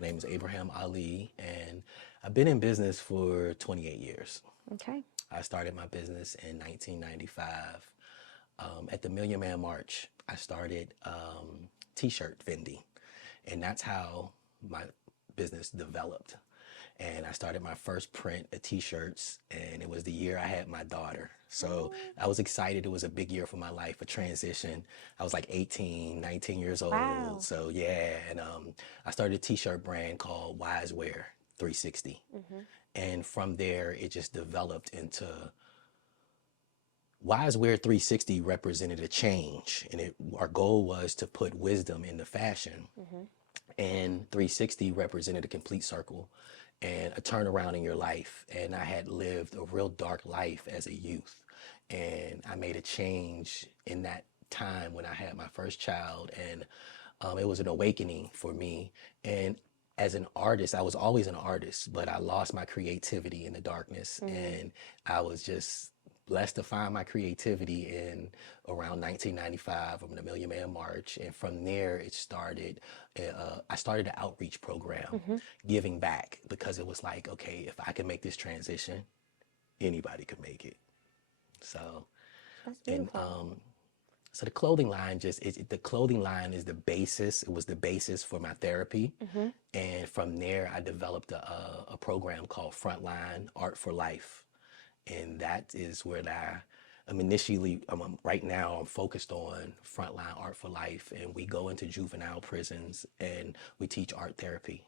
My name is Abraham Ali, and I've been in business for 28 years. Okay. I started my business in 1995 at the Million Man March. I started t-shirt vending, and that's how my business developed. And I started my first print of t-shirts, and it was the year I had my daughter. So I was excited. It was a big year for my life, a transition. I was like 18, 19 years old. Wow. So yeah, and I started a t-shirt brand called Wiseware 360. Hmm. And from there, it just developed into Wiseware 360 represented a change. And our goal was to put wisdom into fashion. Hmm. And 360 represented a complete circle and a turnaround in your life. And I had lived a real dark life as a youth. And I made a change in that time when I had my first child. And it was an awakening for me. And as an artist, I was always an artist, but I lost my creativity in the darkness. Hmm. And I was just blessed to find my creativity in around 1995 from the Million Man March. And from there, it started. I started an outreach program, Hmm. giving back, because it was like, okay, if I can make this transition, anybody could make it. So, That's and beautiful. so the clothing line the clothing line is the basis. It was the basis for my therapy. Hmm. And from there, I developed a program called Frontline Art for Life. And that is where I'm initially, right now, I'm focused on Frontline Art for Life. And we go into juvenile prisons and we teach art therapy.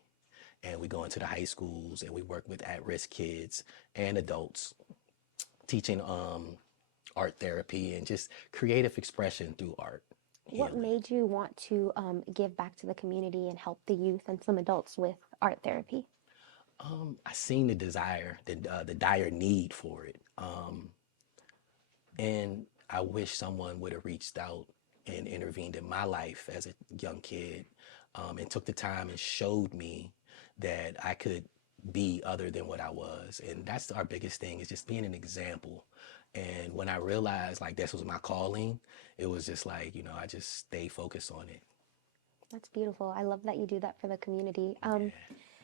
And we go into the high schools and we work with at-risk kids and adults, teaching art therapy and just creative expression through art What healing. made you want to give back to the community and help the youth and some adults with art therapy? I seen the desire, the dire need for it, and I wish someone would have reached out and intervened in my life as a young kid, and took the time and showed me that I could be other than what I was. And that's our biggest thing, is just being an example. And when I realized like this was my calling, it was just like, I just stay focused on it. That's beautiful. I love that you do that for the community. Yeah.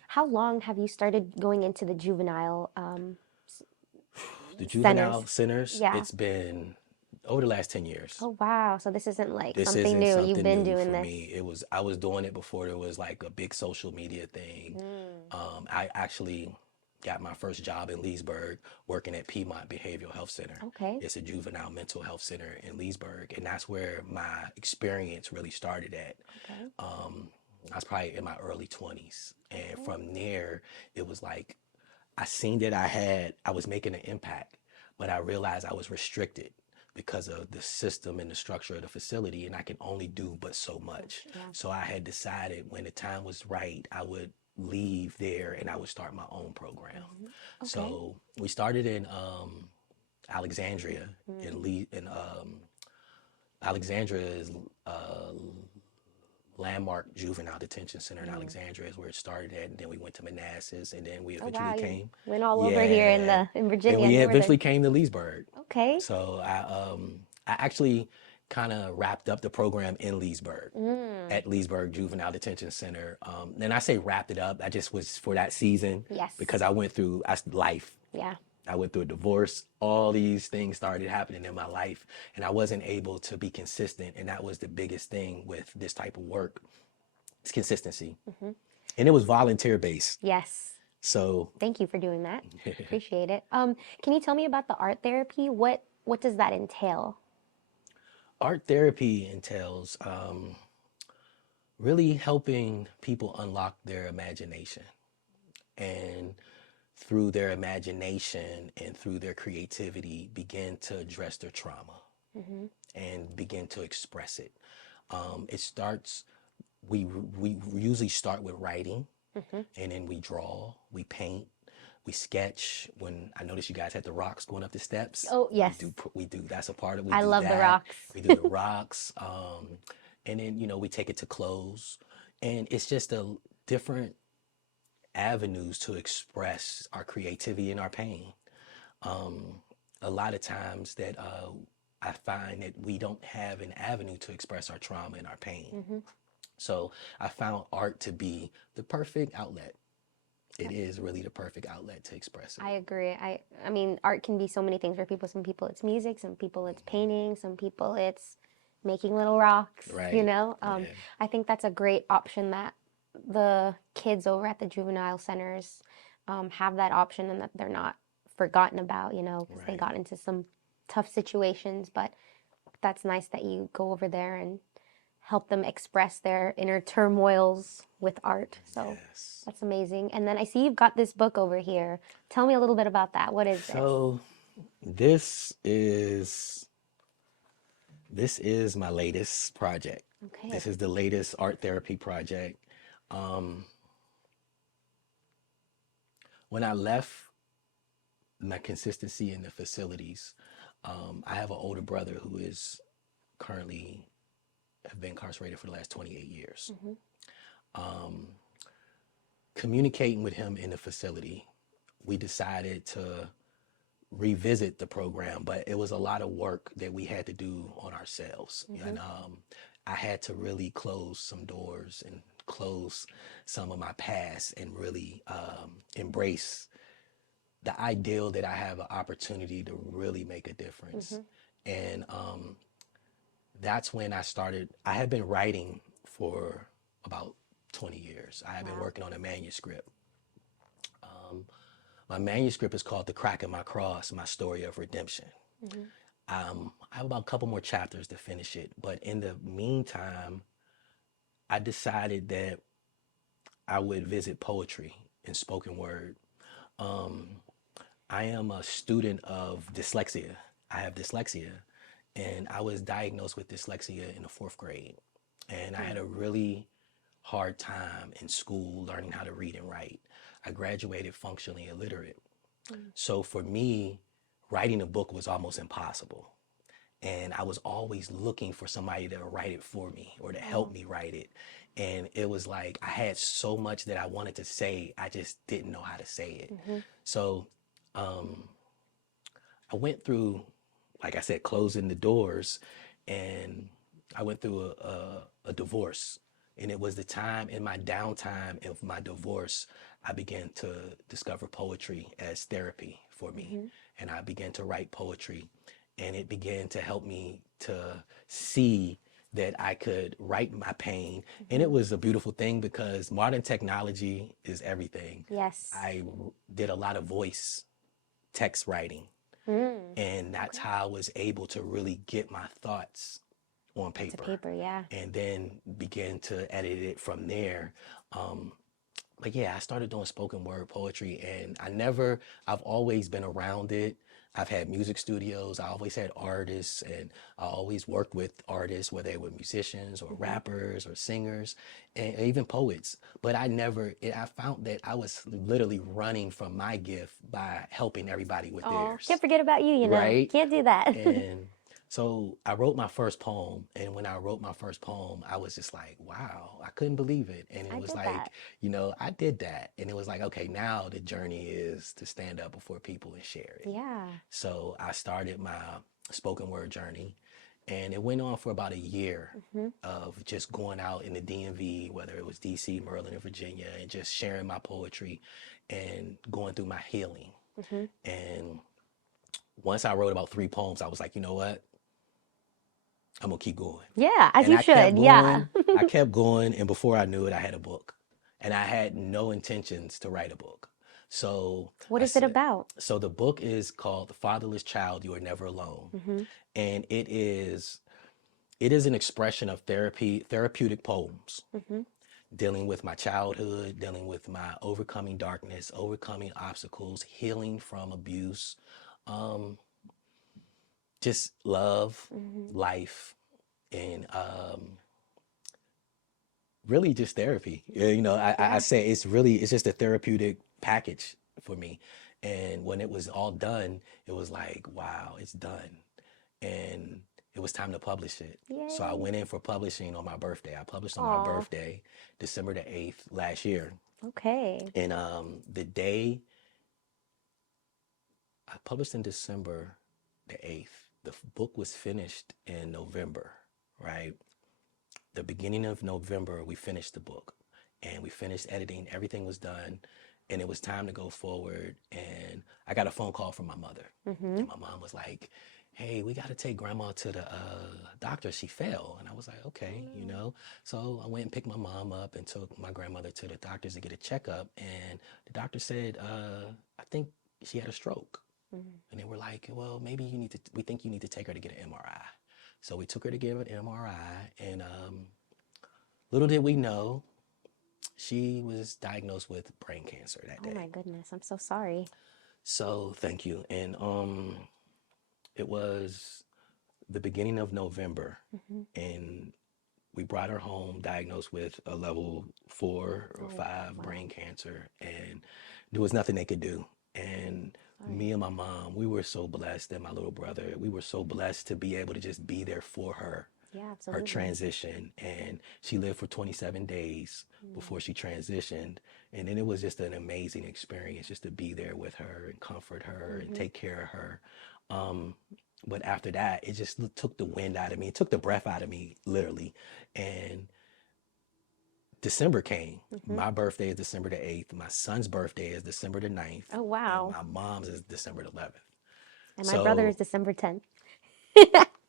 How long have you started going into the juvenile The centers? juvenile centers, Yeah. it's been over the last 10 years. Oh, wow. So this isn't like This something isn't new. You've something been new doing for this. me. I was doing it before there was like a big social media thing. Mm. I actually got my first job in Leesburg working at Piedmont Behavioral Health Center. Okay. It's a juvenile mental health center in Leesburg, and that's where my experience really started at. Okay. I was probably in my early 20s, and Okay. from there, it was like I seen that I was making an impact, but I realized I was restricted because of the system and the structure of the facility, and I can only do but so much. Yeah. So I had decided when the time was right, I would leave there and I would start my own program. Hmm. Okay. So we started in Alexandria. Mm. In Alexandria is Landmark Juvenile Detention Center in Mm. Alexandria is where it started at, and then we went to Manassas, and then we Oh, eventually wow. You came, went all over here yeah, in and Virginia, we Northern. eventually came to Leesburg. Okay. So I actually kind of wrapped up the program in Leesburg Mm. at Leesburg Juvenile Detention Center. And I say wrapped it up. I just was for that season Yes. because I went through life. Yeah. I went through a divorce. All these things started happening in my life, and I wasn't able to be consistent. And that was the biggest thing with this type of work. It's consistency. Hmm. And it was volunteer based. Yes. So Thank you for doing that. Appreciate it. Can you tell me about the art therapy? What does that entail? art therapy entails really helping people unlock their imagination. And through their imagination and through their creativity, begin to address their trauma Hmm. and begin to express it. It starts, we usually start with writing, Hmm. and then we draw, we paint, we sketch. When I noticed you guys had the rocks going up the steps, Oh, yes. that's a part of, we I do love the that. rocks. We do the rocks. And then, we take it to clothes, and it's just a different avenues to express our creativity and our pain. A lot of times that I find that we don't have an avenue to express our trauma and our pain. Hmm. So I found art to be the perfect outlet. It is really the perfect outlet to express it. I agree. I mean, art can be so many things for people. Some people it's music, some people it's painting, some people it's making little rocks, you Right. know? Yeah. I think that's a great option that the kids over at the juvenile centers have that option and that they're not forgotten about, you know, because they Right. got into some tough situations. But that's nice that you go over there and help them express their inner turmoils with art. So Yes. that's amazing. And then I see you've got this book over here. Tell me a little bit about that. What is this? So this is this is my latest project. Okay. This is the latest art therapy project. Um, when I left my consistency in the facilities, I have an older brother who is currently have been incarcerated for the last 28 years. Mm-hmm. Um, Communicating with him in the facility, we decided to revisit the program, but it was a lot of work that we had to do on ourselves. Mm-hmm. And I had to really close some doors and close some of my past and really embrace the ideal that I have an opportunity to really make a difference. Mm-hmm. And that's when I started. I had been writing for about 20 years. I have been Wow. working on a manuscript. My manuscript is called The Crack in My Cross, My Story of Redemption. Mm-hmm. I have about a couple more chapters to finish it, but in the meantime, I decided that I would visit poetry and spoken word. Um, I am a student of dyslexia. I have dyslexia, and I was diagnosed with dyslexia in the fourth grade. And I had a really hard time in school learning how to read and write. I graduated functionally illiterate. Mm-hmm. So for me, writing a book was almost impossible. And I was always looking for somebody to write it for me or to help Oh. me write it. And it was like I had so much that I wanted to say, I just didn't know how to say it. Mm-hmm. So I went through, like I said, closing the doors, and I went through a divorce. And it was the time in my downtime of my divorce, I began to discover poetry as therapy for me. Mm-hmm. And I began to write poetry, and it began to help me to see that I could write my pain. And Mm-hmm. it was a beautiful thing because modern technology is everything. Yes. I did a lot of voice text writing, Mm. and that's Okay. how I was able to really get my thoughts on Onto paper paper, yeah. and then begin to edit it from there. Um, but yeah, I started doing spoken word poetry, and I've always been around it. I've had music studios. I always had artists, and I always worked with artists, whether they were musicians or Mm-hmm. rappers or singers and even poets. But I found that I was literally running from my gift by helping everybody with Oh, theirs, can't forget about you, you know. right? Can't do that. And so I wrote my first poem. And when I wrote my first poem, I was just like, wow, I couldn't believe it. And it I was did that. like, I did that. And it was like, okay, now the journey is to stand up before people and share it. Yeah. So I started my spoken word journey. And it went on for about a year Mm-hmm. of just going out in the DMV, whether it was DC, Maryland, or Virginia, and just sharing my poetry and going through my healing. Mm-hmm. And once I wrote about 3 poems, I was like, you know what? I'm gonna keep going. Yeah, as And you I kept should. Yeah. going, I kept going, and before I knew it, I had a book. And I had no intentions to write a book. So What I is it said, about? so the book is called The Fatherless Child, You Are Never Alone. Mm-hmm. And it is an expression of therapeutic poems, Mm-hmm. dealing with my childhood, dealing with my overcoming darkness, overcoming obstacles, healing from abuse, um, just love, Mm-hmm. life, and really just therapy. I Yeah. say it's just a therapeutic package for me. And when it was all done, it was like, wow, it's done. And it was time to publish it. So I Yay. went in for publishing on my birthday. I published on my Aw. birthday, December the 8th last year. Okay. And the day I published in December the 8th, the book was finished in November, right? the beginning of November, we finished the book and we finished editing. Everything was done and it was time to go forward. And I got a phone call from my mother. And my mom was like, hey, we got to take grandma to the doctor. She fell. And I was like, okay, you know. So I went and picked my mom up and took my grandmother to the doctors to get a checkup. And the doctor said, I think she had a stroke. And they were like, well, maybe we think you need to take her to get an MRI. So we took her to get an MRI, and little did we know, she was diagnosed with brain cancer that Oh day. my goodness, I'm so sorry. So thank you. And it was the beginning of November, and we brought her home diagnosed with a level 4 or 5 brain cancer, and there was nothing they could do. And me and my mom, we were so blessed, and my little brother, we were so blessed to be able to just be there for her, Yeah, her absolutely. transition. And she lived for 27 days before she transitioned. And then it was just an amazing experience just to be there with her and comfort her and take care of her. But after that, it just took the wind out of me. It took the breath out of me, literally. And December came. My birthday is December the 8th. My son's birthday is December the 9th. Oh, And wow. my mom's is December the 11th. And my brother So is December 10th.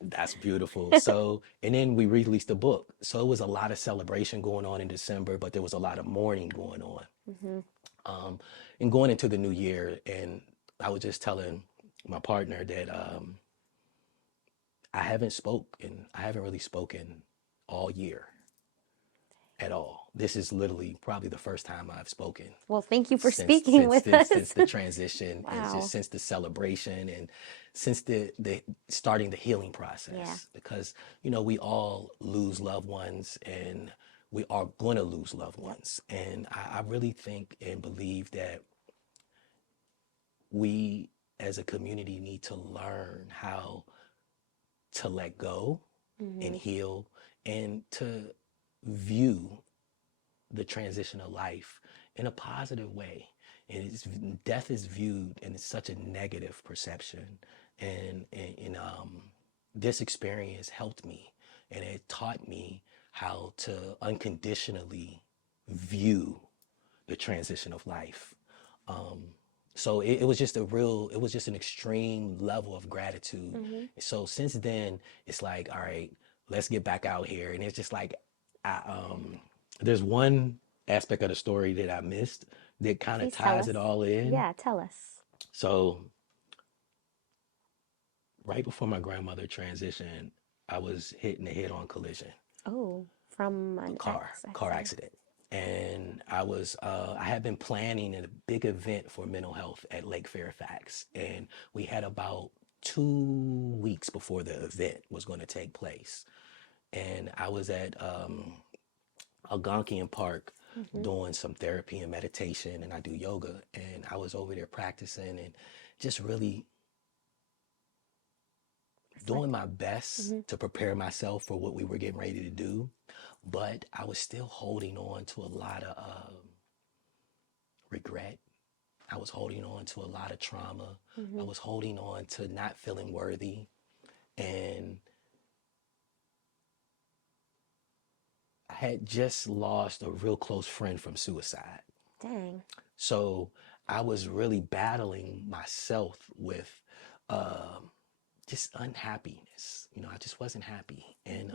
that's beautiful. So, and then we released the book. So it was a lot of celebration going on in December, but there was a lot of mourning going on. And going into the new year, and I was just telling my partner that I haven't really spoken all year at all. This is literally probably the first time I've spoken Well, thank you for speaking with us. since the transition and Wow. just since the celebration and since the starting the healing process. Yeah. Because, you know, we all lose loved ones and we are going to lose loved ones. And I really think and believe that we as a community need to learn how to let go and heal and to view the transition of life in a positive way. And death is viewed in such a negative perception. And this experience helped me, and it taught me how to unconditionally view the transition of life. So it was just it was just an extreme level of gratitude. So since then, it's like, all right, let's get back out here. And it's just like, there's one aspect of the story that I missed that kind of Please tell ties us. it all in. Yeah, tell us. So right before my grandmother transitioned, I was hit in a head-on collision. Oh, from an car accident. And I had been planning a big event for mental health at Lake Fairfax, and we had about 2 weeks before the event was going to take place. And I was at Algonquian Park doing some therapy and meditation, and I do yoga, and I was over there practicing and just really doing my best to prepare myself for what we were getting ready to do. But I was still holding on to a lot of regret. I was holding on to a lot of trauma. I was holding on to not feeling worthy. And I had just lost a real close friend from suicide. Dang. So I was really battling myself with just unhappiness. You know, I just wasn't happy. And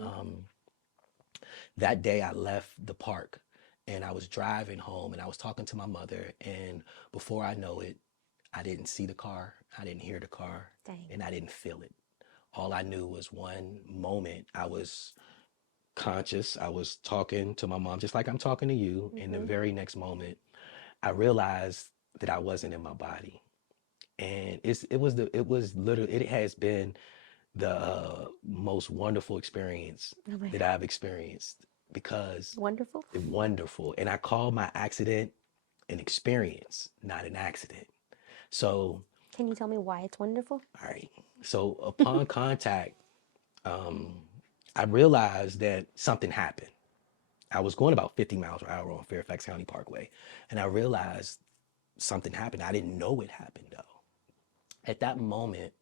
that day I left the park and I was driving home and I was talking to my mother, and before I know it, I didn't see the car, I didn't hear the car, Dang. and I didn't feel it. All I knew was one moment I was conscious, I was talking to my mom just like I'm talking to you, and the very next moment I realized that I wasn't in my body. And it has been the most wonderful experience Oh my that God. I've experienced, because Wonderful. wonderful. And I call my accident an experience, not an accident. So, Can you tell me why it's wonderful? all right. So upon contact, I realized that something happened. I was going about 50 miles per hour on Fairfax County Parkway, and I realized something happened. I didn't know it happened though. At that moment,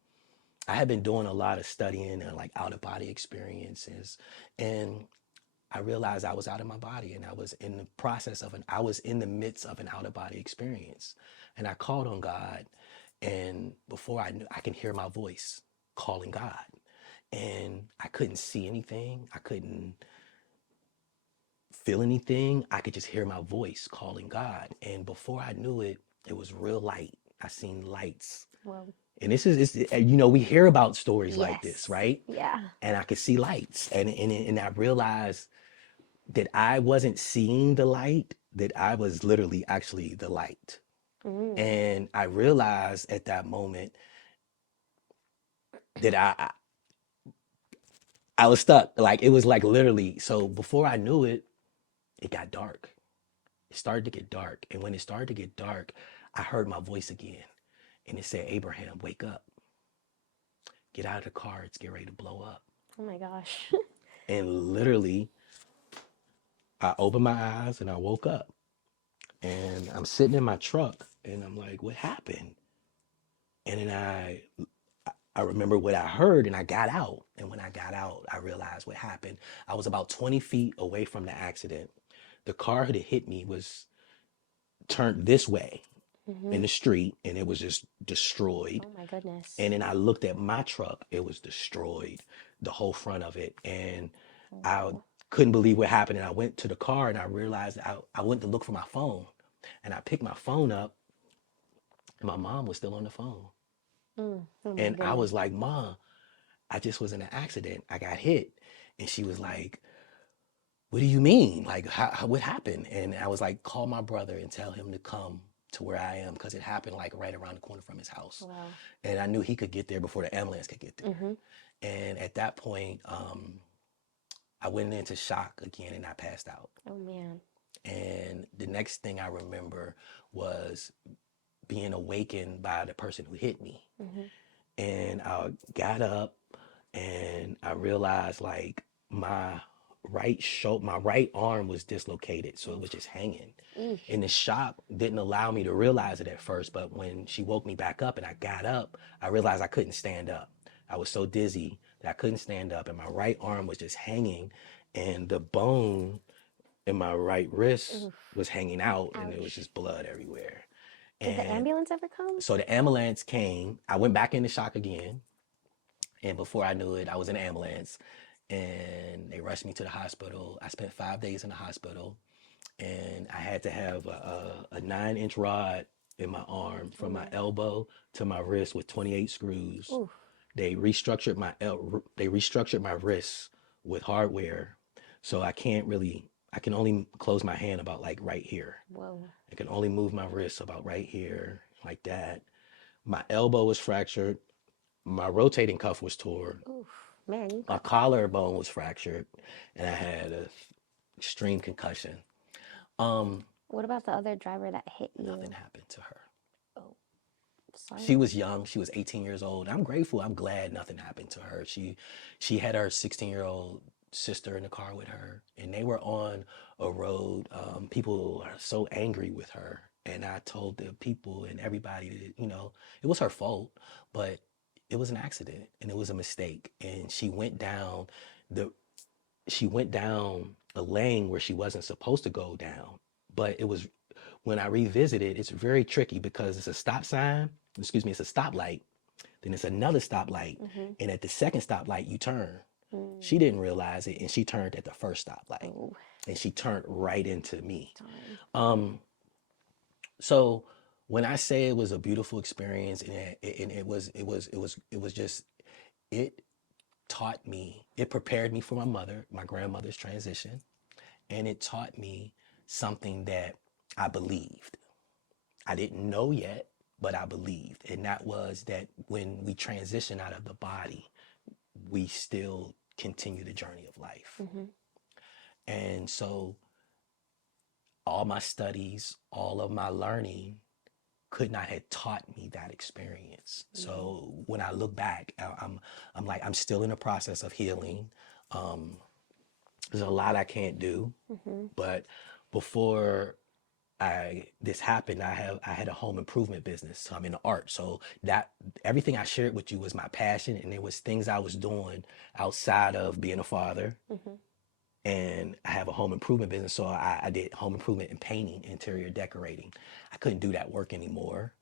I had been doing a lot of studying and like out of body experiences, and I realized I was out of my body, and I was in the process of I was in the midst of an out of body experience. And I called on God, and before I knew, I can hear my voice calling God. And I couldn't see anything. I couldn't feel anything. I could just hear my voice calling God. And before I knew it, it was real light. I seen lights. Whoa. And we hear about stories like this, Yes. right? Yeah. And I could see lights. And I realized that I wasn't seeing the light, that I was literally actually the light. Mm. And I realized at that moment that I was stuck. Like, it was like literally. So before I knew it, it got dark. It started to get dark. And when it started to get dark, I heard my voice again. And it said, Abraham, wake up. Get out of the car. It's getting ready to blow up. Oh my gosh. And literally, I opened my eyes and I woke up. And I'm sitting in my truck and I'm like, what happened? And then I remember what I heard, and I got out. And when I got out, I realized what happened. I was about 20 feet away from the accident. The car that hit me was turned this way in the street, and it was just destroyed. Oh my goodness. And then I looked at my truck, it was destroyed, the whole front of it. And I couldn't believe what happened. And I went to the car and I realized I went to look for my phone. And I picked my phone up, and my mom was still on the phone. Oh my And I goodness. was like, Mom, I just was in an accident. I got hit. And she was like, what do you mean? Like, what happened? And I was like, call my brother and tell him to come to where I am, because it happened like right around the corner from his house. Wow. And I knew he could get there before the ambulance could get there. Mm-hmm. And at that point, I went into shock again and I passed out. Oh man. And the next thing I remember was being awakened by the person who hit me. Mm-hmm. And I got up and I realized like my right arm was dislocated, so it was just hanging. And the shock didn't allow me to realize it at first, but when she woke me back up and I got up, I realized I couldn't stand up. I was so dizzy that I couldn't stand up, and my right arm was just hanging, and the bone in my right wrist was hanging out. And there was just blood everywhere. Did the And ambulance ever come? so the ambulance came. I went back into shock again. And before I knew it, I was in an ambulance and they rushed me to the hospital. I spent 5 days in the hospital, and I had to have a 9-inch rod in my arm from my elbow to my wrist with 28 screws. Oof. They restructured my wrist with hardware. So I can only close my hand about like right here. Whoa. I can only move my wrist about right here, like that. My elbow was fractured. My rotating cuff was torn. Oof. Man, you My got collarbone was fractured, and I had an extreme concussion. What about the other driver that hit you? Nothing happened to her. Oh, sorry. She was young. She was 18 years old. I'm grateful. I'm glad nothing happened to her. She had her 16-year-old sister in the car with her, and they were on a road. People are so angry with her, and I told the people and everybody that, it was her fault, but it was an accident and it was a mistake. And she went down a lane where she wasn't supposed to go down. But when I revisited, it's very tricky because it's a it's a stoplight, then it's another stoplight. And at the second stoplight, you turn. She didn't realize it, and she turned at the first stoplight. Oh, And she turned right into me. darn. So when I say it was a beautiful experience, and it taught me, it prepared me for my grandmother's transition, and it taught me something that I believed. I didn't know yet, but I believed. And that was that when we transition out of the body, we still continue the journey of life. And so all my studies, all of my learning could not have taught me that experience. So when I look back, I'm still in the process of healing. There's a lot I can't do, but before this happened, I had a home improvement business. So I'm in art. So that everything I shared with you was my passion, and there was things I was doing outside of being a father and I have a home improvement business. So I did home improvement and painting, interior decorating. I couldn't do that work anymore.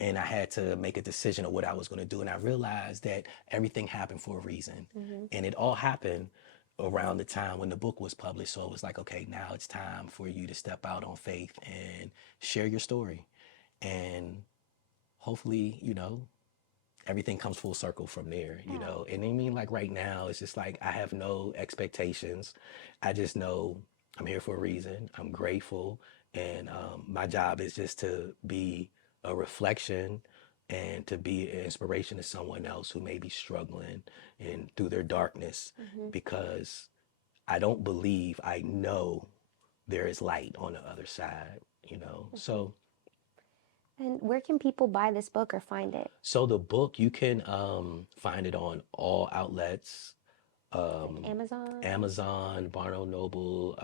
And I had to make a decision of what I was going to do. And I realized that everything happened for a reason. Mm-hmm. And it all happened around the time when the book was published. So it was like, okay, now it's time for you to step out on faith and share your story. And hopefully, everything comes full circle from there, Yeah. And I mean, like right now, it's just like I have no expectations. I just know I'm here for a reason. I'm grateful. And my job is just to be a reflection and to be an inspiration to someone else who may be struggling and through their darkness, Mm-hmm. because I don't believe, I know there is light on the other side, Mm-hmm. So And where can people buy this book or find it? so the book, you can find it on all outlets, Like um, Amazon? Amazon, Barnes& Noble,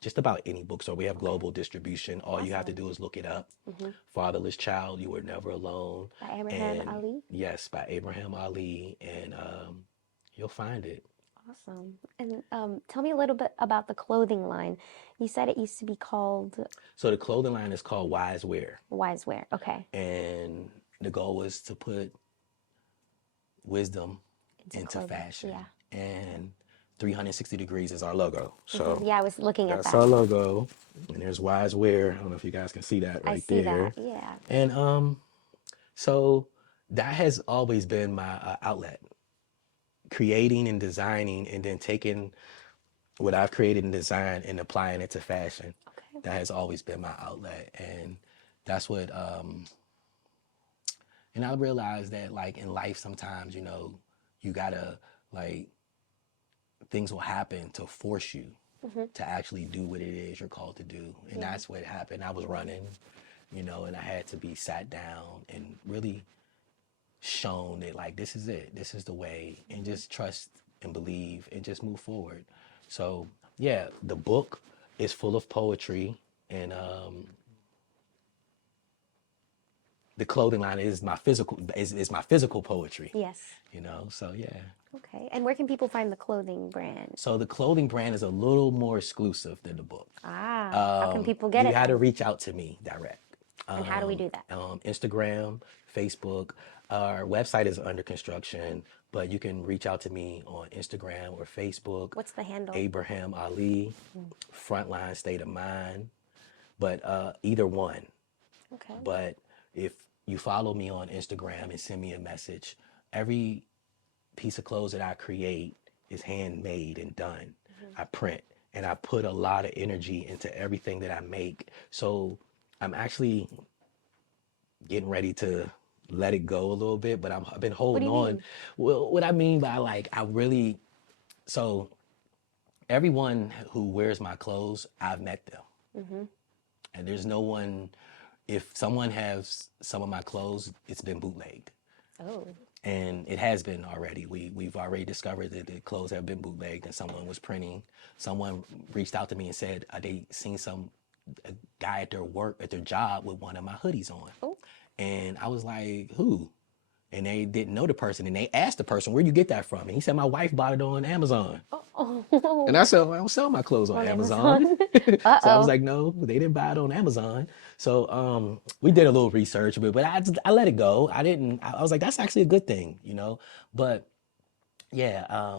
just about any bookstore. We have Okay. global distribution. All you have to Awesome. do is look it up. Mm-hmm. Fatherless Child, You Were Never Alone. By Abraham And Ali? yes, by Abraham Ali. And you'll find it. Awesome. And tell me a little bit about the clothing line. You said it used to be called So the clothing line is called Wiseware. Wiseware. Okay. And the goal was to put wisdom Into into clothing. fashion. Yeah. And 360 degrees is our logo. Mm-hmm. So Yeah, I was looking at that's that. our logo. And there's Wiseware. I don't know if you guys can see that I right see that. there. Yeah. And so that has always been my outlet, creating and designing, and then taking what I've created and designed and applying it to fashion. Okay. That has always been my outlet. And that's what and I realized that, like, in life sometimes, you gotta, like, things will happen to force you Mm-hmm. to actually do what it is you're called to do. And Yeah. that's what happened. I was running, and I had to be sat down and really shown that, like, this is it, this is the way, and Mm-hmm. just trust and believe and just move forward. So yeah, the book is full of poetry, and the clothing line is my physical poetry, Yes. so yeah. Okay. And where can people find the clothing brand? So the clothing brand is a little more exclusive than the book. Ah, how can people get You it had to then? reach out to me direct. And how do we do that? Instagram, Facebook. Our website is under construction, but you can reach out to me on Instagram or Facebook. What's the handle? Abraham Ali, Frontline State of Mind, but either one. Okay. But if you follow me on Instagram and send me a message, every piece of clothes that I create is handmade and done. I print, and I put a lot of energy into everything that I make. So I'm actually getting ready to let it go a little bit, but I've been What do holding you on. mean? Well, what I mean by, like, so everyone who wears my clothes, I've met them. Mm-hmm. And there's no one, if someone has some of my clothes, it's been bootlegged. Oh. And it has been already. We've already discovered that the clothes have been bootlegged, and someone was printing. Someone reached out to me and said they seen a guy at their job with one of my hoodies on. Oh. And I was like, who? And they didn't know the person, and they asked the person, where'd you get that from? And he said, my wife bought it on Amazon. And Oh. I said, well, I don't sell my clothes on On Amazon. Amazon. So I was Uh-oh. like, no, they didn't buy it on Amazon. So we did a little research, but I let it go. I was like, that's actually a good thing, But yeah,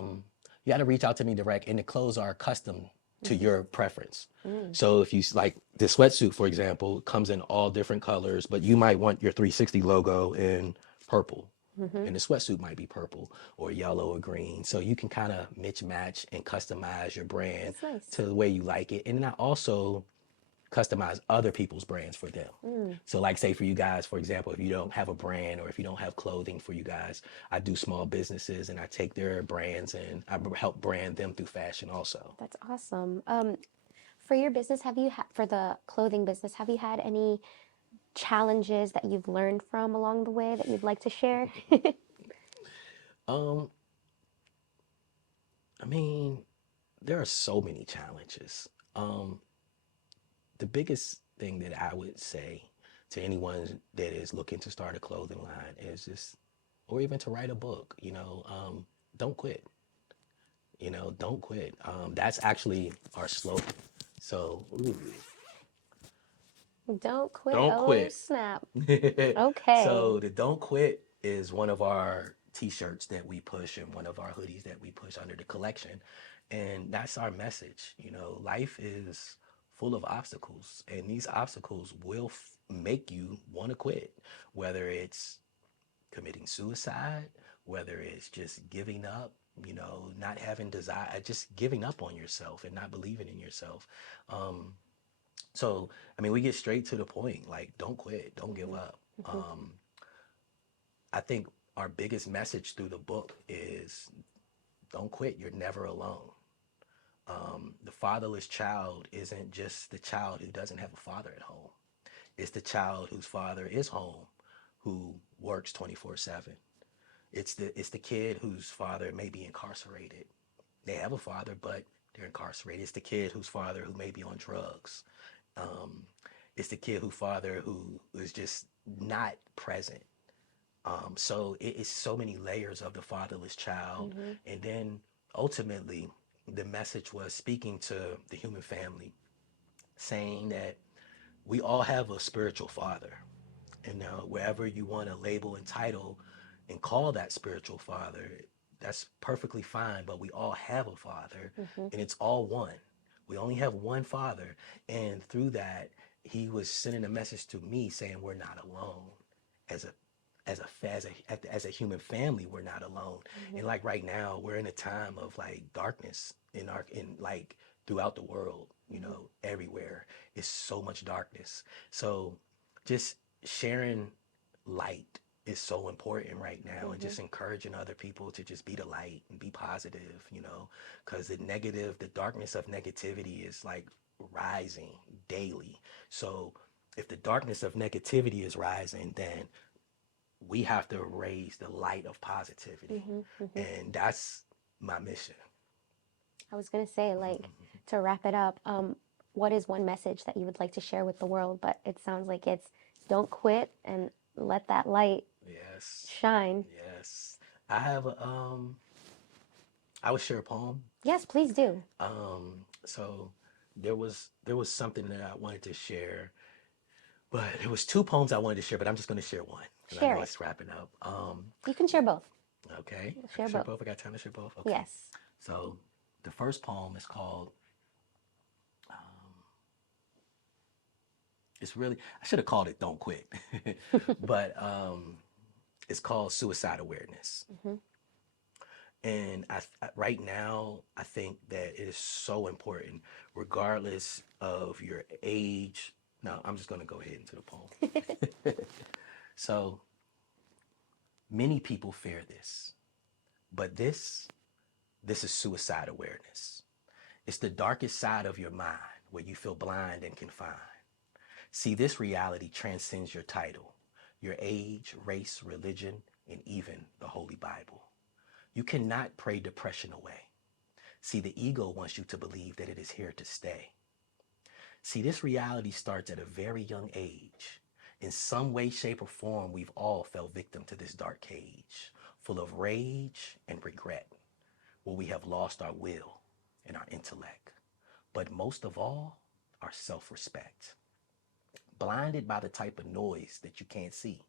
you got to reach out to me direct, and the clothes are custom to your preference. Mm. So if you like the sweatsuit, for example, comes in all different colors, but you might want your 360 logo in purple. Mm-hmm. And the sweatsuit might be purple or yellow or green. So you can kind of match and customize your brand That's nice. to the way you like it. And then I also customize other people's brands for them. Mm. So, like, say for you guys, for example, if you don't have a brand or if you don't have clothing for you guys, I do small businesses and I take their brands and I help brand them through fashion also. That's awesome. For your business, for the clothing business, have you had any challenges that you've learned from along the way that you'd like to share? Um, I mean, there are so many challenges. The biggest thing that I would say to anyone that is looking to start a clothing line is just, or even to write a book, don't quit. You know, don't quit. That's actually our slogan. So, ooh, Don't quit. don't Oh, quit. snap. Okay. So the don't quit is one of our t-shirts that we push and one of our hoodies that we push under the collection. And that's our message. You know, life is full of obstacles and these obstacles will make you want to quit, whether it's committing suicide, whether it's just giving up, you know, not having desire, just giving up on yourself and not believing in yourself. Um, so, I mean, we get straight to the point, like, don't quit, don't give Mhm. up. Mhm. I think our biggest message through the book is don't quit, you're never alone. The fatherless child isn't just the child who doesn't have a father at home. It's the child whose father is home, who works 24/7. It's the kid whose father may be incarcerated. They have a father, but they're incarcerated. It's the kid whose father who may be on drugs. Um, it's the kid whose father who is just not present. So it's so many layers of the fatherless child. Mhm. And then ultimately, the message was speaking to the human family, saying that we all have a spiritual father. And wherever you want to label and title and call that spiritual father, that's perfectly fine. But we all have a father, Mhm. and it's all one. We only have one father, and through that, he was sending a message to me saying we're not alone. As a as a human family, we're not alone. Mhm. And like right now, we're in a time of like darkness in like throughout the world. You Mhm. know, everywhere is so much darkness. So just sharing light is so important right now and Mhm. just encouraging other people to just be the light and be positive, because the darkness of negativity is like rising daily. So if the darkness of negativity is rising, then we have to raise the light of positivity. Mhm. Mhm. And that's my mission. I was gonna say, like, to wrap it up, what is one message that you would like to share with the world? But it sounds like it's don't quit and let that light Yes. shine. Yes. I have I would share a poem. Yes, please do. So there was something that I wanted to share, but there was two poems I wanted to share, but I'm just going to share one because I Share know it. it's wrapping up. You can share both. Okay, I can Share share both. both. I got time to share both. Okay, Yes. so the first poem is called. Um, it's really I should have called it "Don't Quit," but it's called "Suicide Awareness." Mhm. And right now, I think that it is so important, regardless of your age. No, I'm just going to go ahead into the poem. So many people fear this, but this is suicide awareness. It's the darkest side of your mind where you feel blind and confined. See, this reality transcends your title, your age, race, religion, and even the Holy Bible. You cannot pray depression away. See, the ego wants you to believe that it is here to stay. See, this reality starts at a very young age. In some way, shape, or form, we've all fell victim to this dark cage, full of rage and regret, where we have lost our will and our intellect, but most of all, our self respect. Blinded by the type of noise that you can't see,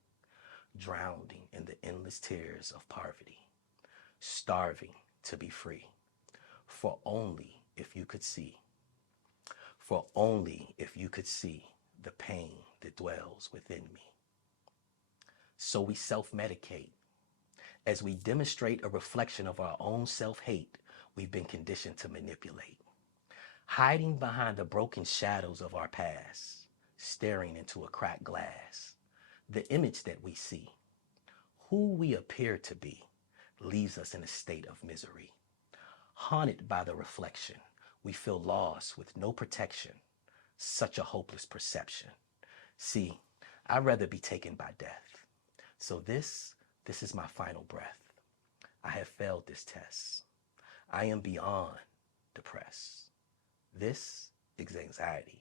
drowning in the endless tears of poverty, starving to be free. For only if you could see, for only if you could see the pain that dwells within me. So we self medicate. As we demonstrate a reflection of our own self hate, we've been conditioned to manipulate, hiding behind the broken shadows of our past, staring into a cracked glass. The image that we see, who we appear to be, leaves us in a state of misery. Haunted by the reflection, we feel lost with no protection. Such a hopeless perception. See, I'd rather be taken by death. So this is my final breath. I have failed this test. I am beyond depressed. This is anxiety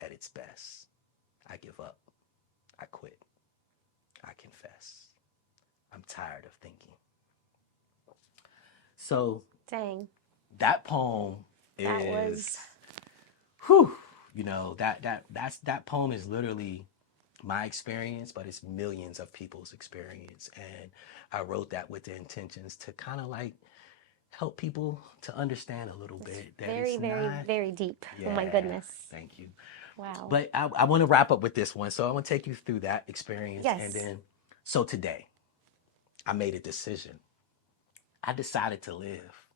at its best. I give up. I quit. I confess. I'm tired of thinking. So Dang. that poem That was is, whew, that poem is literally my experience, but it's millions of people's experience. And I wrote that with the intentions to kind of like help people to understand a little bit that very, it's very, not, very deep. Oh my yeah, goodness. thank you. Wow. But I want to wrap up with this one. So I want to take you through that experience. And Yes. then, so today, I made a decision. I decided to live.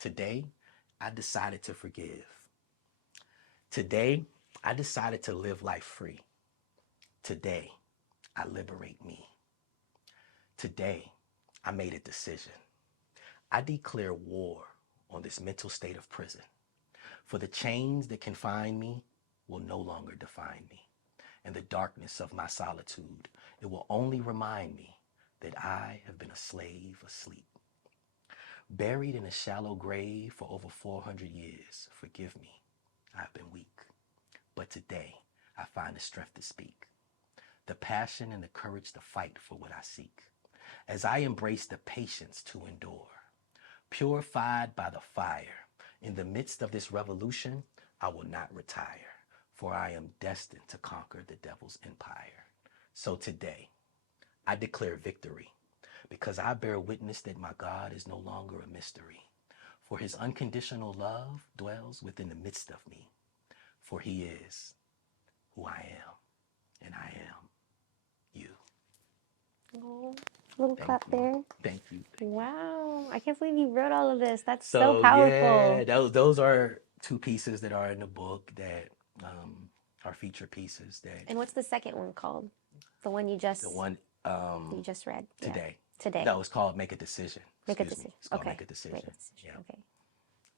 Today, I decided to forgive. Today, I decided to live life free. Today, I liberate me. Today, I made a decision. I declare war on this mental state of prison. For the chains that confine me will no longer define me. In the darkness of my solitude, it will only remind me that I have been a slave asleep. Buried in a shallow grave for over 400 years, forgive me, I've been weak. But today, I find the strength to speak, the passion and the courage to fight for what I seek. As I embrace the patience to endure, purified by the fire, in the midst of this revolution, I will not retire, for I am destined to conquer the devil's empire. So today, I declare victory, because I bear witness that my God is no longer a mystery. For his unconditional love dwells within the midst of me. For he is who I am, and I am you. Oh, little Thank clap you. there. Thank you. Wow. I can't believe you wrote all of this. That's so So yeah, powerful. those are two pieces that are in the book that are feature pieces that And what's the second one called? The one the one you just read. Yeah. today. Today. No, it's called Make a Decision. Make a Excuse me. decision. It's called Okay. Make a Decision. Make a decision. Yeah. Okay.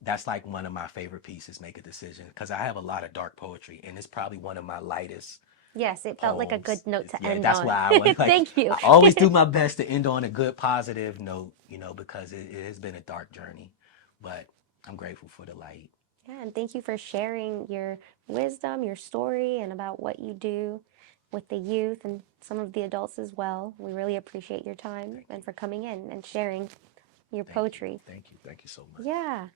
That's like one of my favorite pieces, Make a Decision, because I have a lot of dark poetry, and it's probably one of my lightest Yes, it felt like a good poems. note to Yeah, end that's on. why I was like, Thank you. I always do my best to end on a good, positive note, because it has been a dark journey, but I'm grateful for the light. Yeah, and thank you for sharing your wisdom, your story, and about what you do with the youth and some of the adults as well. We really appreciate your time Thank and you. for coming in and sharing your Thank you. poetry. Thank you. Thank you so much. Yeah.